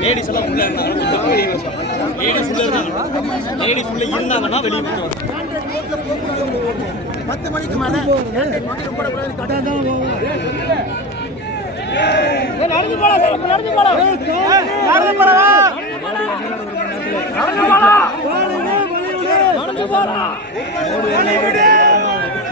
Ladies எல்லாம் உள்ள இருந்தாங்கன்னா வெளியே லேடிஸ் உள்ள இருந்தாங்கன்னா லேடிஸ் உள்ள இருந்தாங்கன்னா வெளியே பத்து மணிக்கு மேல நடந்து போலாம் சார் நடந்து போலாம் நடந்து போலாம் நடந்து போலாம் நடந்து போலாம்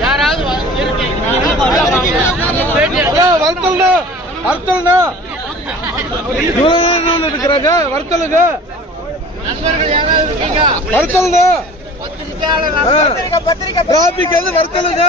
யாராவது வருத்தல்னா வருத்தல்னா இருக்கிறாங்க வருத்தலுங்க நண்பர்கள் டிராபிக் வந்து வருத்தலுங்க?